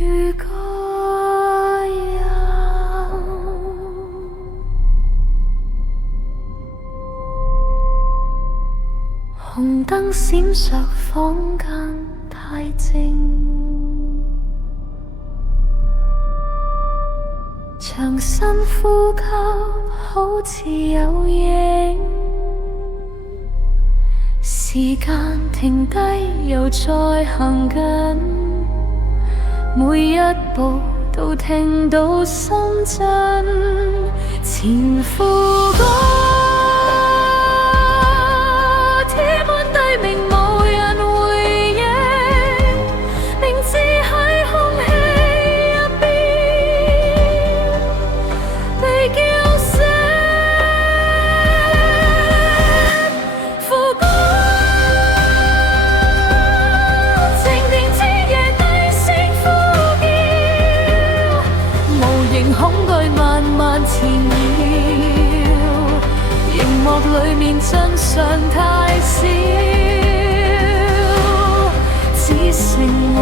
如該有。紅燈閃爍，坊間太靜，長深呼吸，好似有影。時間停低，又再行緊，每一步都聽到心震，前赴歌，鐵門低鳴，無人回應，名字喺空氣入邊被叫醒。副歌靜電之夜低聲呼叫，無形恐懼慢慢纏繞，熒幕裡面真相太少，只剩我